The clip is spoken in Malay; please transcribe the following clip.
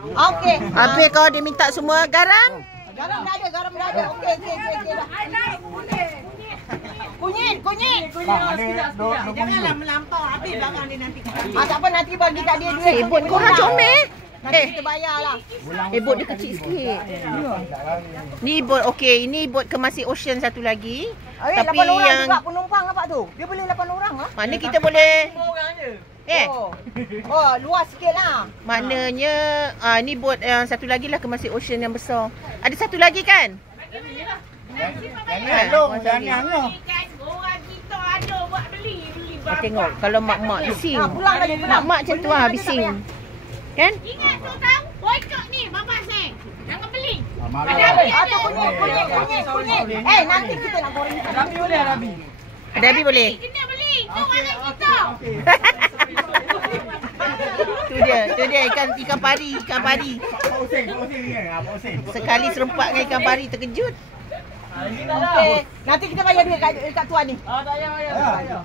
Okey. Habis kau dia minta semua garam? Garam dah ada. Okey dah. Kunyit. Janganlah melampau habis barang dia nanti. Tak apa, nanti bagi kat dia duit. Bot korang comel. Nanti kita bayar lah. Bot dia kecil sikit. Ni bot okey, ini bot Kemasik Ocean satu lagi. Tapi 8 orang juga penumpang nampak tu. Dia boleh 8 orang lah. Mana kita boleh Luas sikit lah. maknanya ni bot yang satu lagi lah Kemasik Ocean yang besar. Ada satu lagi kan? Jangan. Kau tengok kalau mak-mak bising. Pulang lagi. Mak-mak macam tu lah bising. Kan? Ingat tu tahu, bocok ni Bapa Seng. Jangan beli. Ada kunyit. Nanti kita nak goreng. Rabi boleh Rabi. Ada Abi boleh? Kena beli. Tu mana kita. Tu dia ikan pari. Sekali serempak dengan ikan pari terkejut. Okey. Nanti kita bayar duit kat tuan ni. Tak payah.